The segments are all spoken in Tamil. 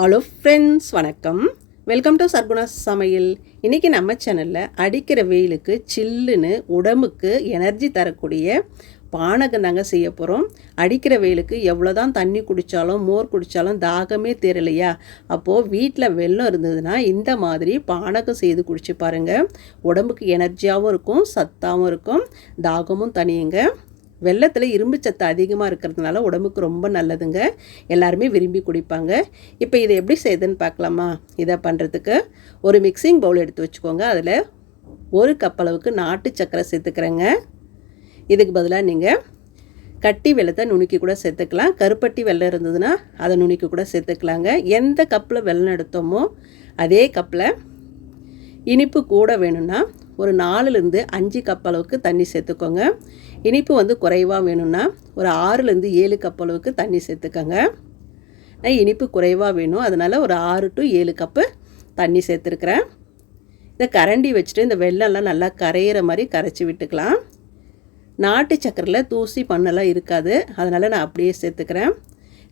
ஹலோ ஃப்ரெண்ட்ஸ், வணக்கம். வெல்கம் டு சர்குணா சமையல். இன்றைக்கி நம்ம சேனலில் அடிக்கிற வெயிலுக்கு சில்லுன்னு உடம்புக்கு எனர்ஜி தரக்கூடிய பானகம் தாங்க செய்ய போகிறோம். அடிக்கிற வெயிலுக்கு எவ்வளோ தான் தண்ணி குடித்தாலும் மோர் குடித்தாலும் தாகமே தீரலையா, அப்போது வீட்டில் வெல்லம் இருந்ததுன்னா இந்த மாதிரி பானகம் செய்து குடிச்சு பாருங்கள். உடம்புக்கு எனர்ஜியாகவும் இருக்கும், சத்தாகவும் இருக்கும், தாகமும் தனியுங்க. வெல்லத்தில் இரும்பு சத்து அதிகமாக இருக்கிறதுனால உடம்புக்கு ரொம்ப நல்லதுங்க. எல்லாருமே விரும்பி குடிப்பாங்க. இப்போ இதை எப்படி செய்யுதுன்னு பார்க்கலாமா? இதை பண்ணுறதுக்கு ஒரு மிக்சிங் பவுல் எடுத்து வச்சுக்கோங்க. அதில் 1 கப் அளவுக்கு நாட்டு சர்க்கரை சேர்த்துக்கிறேங்க. இதுக்கு பதிலாக நீங்கள் கட்டி வெல்லத்தை நுணுக்கி கூட சேர்த்துக்கலாம். கருப்பட்டி வெல்லம் இருந்ததுன்னா அதை நுணுக்கி கூட சேர்த்துக்கலாங்க. எந்த கப்பில் வெல்லம் எடுத்தோமோ அதே கப்பில் இனிப்பு கூட வேணும்னா ஒரு 4லேருந்து 5 கப் அளவுக்கு தண்ணி சேர்த்துக்கோங்க. இனிப்பு குறைவாக வேணும்னா ஒரு 6லேருந்து 7 கப் அளவுக்கு தண்ணி சேர்த்துக்கோங்க. நான் இனிப்பு குறைவாக வேணும், அதனால் ஒரு 6 to 7 கப்பு தண்ணி சேர்த்துருக்குறேன். இதை கரண்டி வச்சுட்டு இந்த வெல்லம்லாம் நல்லா கரையிற மாதிரி கரைச்சி விட்டுக்கலாம். நாட்டு சக்கரையில் தூசி மண்ணெல்லாம் இருக்காது, அதனால் நான் அப்படியே சேர்த்துக்கிறேன்.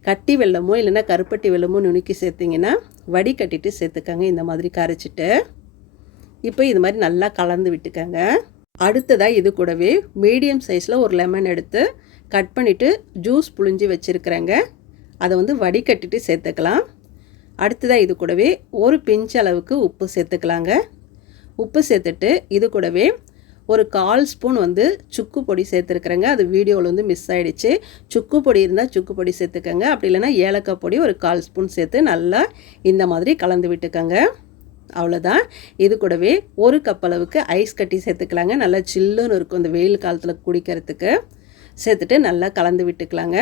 கட்டி வெல்லமோ இல்லைன்னா கருப்பட்டி வெல்லமோ நுணுக்கி சேர்த்திங்கன்னா வடிகட்டிட்டு சேர்த்துக்கங்க. இந்த மாதிரி கரைச்சிட்டு இப்போ இது மாதிரி நல்லா கலந்து விட்டுக்கங்க. அடுத்ததாக இது கூடவே மீடியம் சைஸில் ஒரு லெமன் எடுத்து கட் பண்ணிவிட்டு ஜூஸ் புழிஞ்சி வச்சுருக்கிறேங்க. அதை வடிகட்டிட்டு சேர்த்துக்கலாம். அடுத்ததாக இது கூடவே ஒரு பிஞ்ச் அளவுக்கு உப்பு சேர்த்துக்கலாங்க. உப்பு சேர்த்துட்டு இது கூடவே ஒரு 1/4 ஸ்பூன் சுக்கு பொடி சேர்த்துருக்குறேங்க. அது வீடியோவில் மிஸ் ஆகிடுச்சு. சுக்கு பொடி இருந்தால் சுக்கு பொடி சேர்த்துக்கங்க, அப்படி இல்லைன்னா ஏலக்காய் பொடி ஒரு 1/4 ஸ்பூன் சேர்த்து நல்லா இந்த மாதிரி கலந்து விட்டுக்கங்க. அவ்வளோதான். இது கூடவே 1 கப் அளவுக்கு ஐஸ் கட்டி சேர்த்துக்கலாங்க. நல்லா சில்லுன்னு இருக்கும் இந்த வெயில் காலத்தில் குடிக்கிறதுக்கு. சேர்த்துட்டு நல்லா கலந்து விட்டுக்கலாங்க.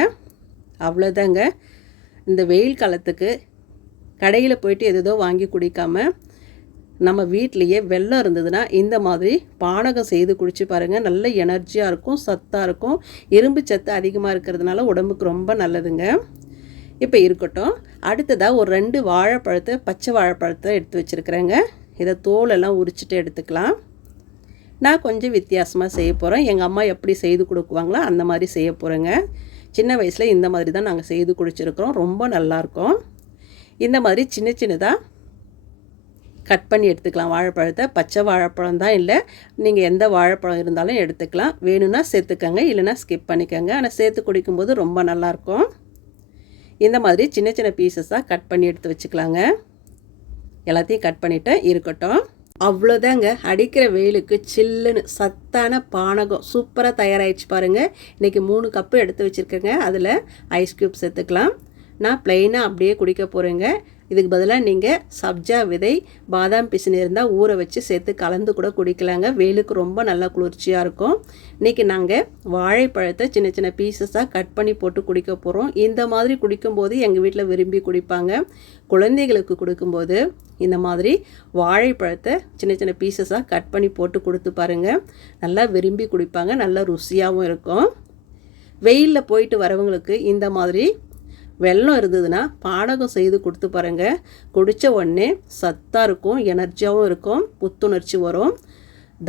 அவ்வளோதாங்க. இந்த வெயில் காலத்துக்கு கடையில் போயிட்டு எதோ வாங்கி குடிக்காமல் நம்ம வீட்லேயே வெல்லம் இருந்ததுன்னா இந்த மாதிரி பானகம் செய்து குடிச்சு பாருங்கள். நல்ல எனர்ஜியாக இருக்கும், சத்தாக இருக்கும். இரும்பு சத்து அதிகமாக இருக்கிறதுனால உடம்புக்கு ரொம்ப நல்லதுங்க. இப்போ இருக்கட்டும். அடுத்ததாக ஒரு 2 வாழைப்பழத்தை, பச்சை வாழைப்பழத்தை எடுத்து வச்சுருக்கிறேங்க. இதை தோலெல்லாம் உரிச்சிட்டு எடுத்துக்கலாம். நான் கொஞ்சம் வித்தியாசமாக செய்ய போகிறேன். எங்கள் அம்மா எப்படி செய்து கொடுக்குவாங்களோ அந்த மாதிரி செய்ய போகிறேங்க. சின்ன வயசில் இந்த மாதிரி தான் நாங்கள் செய்து குடிச்சிருக்கிறோம். ரொம்ப நல்லாயிருக்கும். இந்த மாதிரி சின்ன சின்னதாக கட் பண்ணி எடுத்துக்கலாம் வாழைப்பழத்தை. பச்சை வாழைப்பழம் தான் இல்லை, நீங்கள் எந்த வாழைப்பழம் இருந்தாலும் எடுத்துக்கலாம். வேணும்னா சேர்த்துக்கங்க, இல்லைனா ஸ்கிப் பண்ணிக்கோங்க. ஆனால் சேர்த்து குடிக்கும்போது ரொம்ப நல்லாயிருக்கும். இந்த மாதிரி சின்ன சின்ன பீசஸாக கட் பண்ணி எடுத்து வச்சுக்கலாங்க. எல்லாத்தையும் கட் பண்ணிவிட்டு இருக்கட்டும். அவ்வளோதாங்க. அடிக்கிற வெயிலுக்கு சில்லுன்னு சத்தான பானகம் சூப்பராக தயாராகிடுச்சு பாருங்கள். இன்றைக்கி 3 கப்பு எடுத்து வச்சுருக்கேங்க. அதில் ஐஸ் க்யூப் சேர்த்துக்கலாம். நான் ப்ளைனாக அப்படியே குடிக்க போகிறேங்க. இதுக்கு பதிலாக நீங்கள் சப்ஜா விதை, பாதாம் பிசினி இருந்தால் ஊற வச்சு சேர்த்து கலந்து கூட குடிக்கலாங்க. வெயிலுக்கு ரொம்ப நல்லா குளிர்ச்சியாக இருக்கும். இன்றைக்கி நாங்கள் வாழைப்பழத்தை சின்ன சின்ன பீசஸாக கட் பண்ணி போட்டு குடிக்க போகிறோம். இந்த மாதிரி குடிக்கும்போது எங்கள் வீட்டில் விரும்பி குடிப்பாங்க. குழந்தைகளுக்கு கொடுக்கும்போது இந்த மாதிரி வாழைப்பழத்தை சின்ன சின்ன பீசஸாக கட் பண்ணி போட்டு கொடுத்து பாருங்கள். நல்லா விரும்பி குடிப்பாங்க, நல்லா ருசியாகவும் இருக்கும். வெயிலில் போயிட்டு வரவங்களுக்கு இந்த மாதிரி வெல்லம் இருந்ததுன்னா பானகம் செய்து கொடுத்து பாருங்கள். குடித்த உடனே சத்தாக இருக்கும், எனர்ஜியாகவும் இருக்கும், புத்துணர்ச்சி வரும்,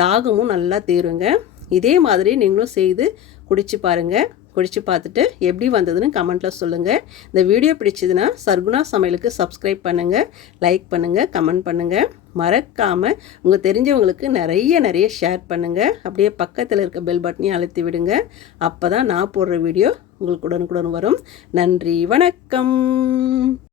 தாகமும் நல்லா தீருங்க. இதே மாதிரி நீங்களும் செய்து குடிச்சு பாருங்கள். குடிச்சு பார்த்துட்டு எப்படி வந்ததுன்னு கமெண்ட்டில் சொல்லுங்கள். இந்த வீடியோ பிடிச்சதுன்னா சர்குணா சமையலுக்கு சப்ஸ்கிரைப் பண்ணுங்கள், லைக் பண்ணுங்கள், கமெண்ட் பண்ணுங்கள். மறக்காமல் உங்கள் தெரிஞ்சவங்களுக்கு நிறைய ஷேர் பண்ணுங்கள். அப்படியே பக்கத்தில் இருக்க பெல் பட்டனையும் அழுத்தி விடுங்க. அப்போ தான் நான் போடுற வீடியோ உங்களுக்கு உடனுக்குடன் வரும். நன்றி, வணக்கம்.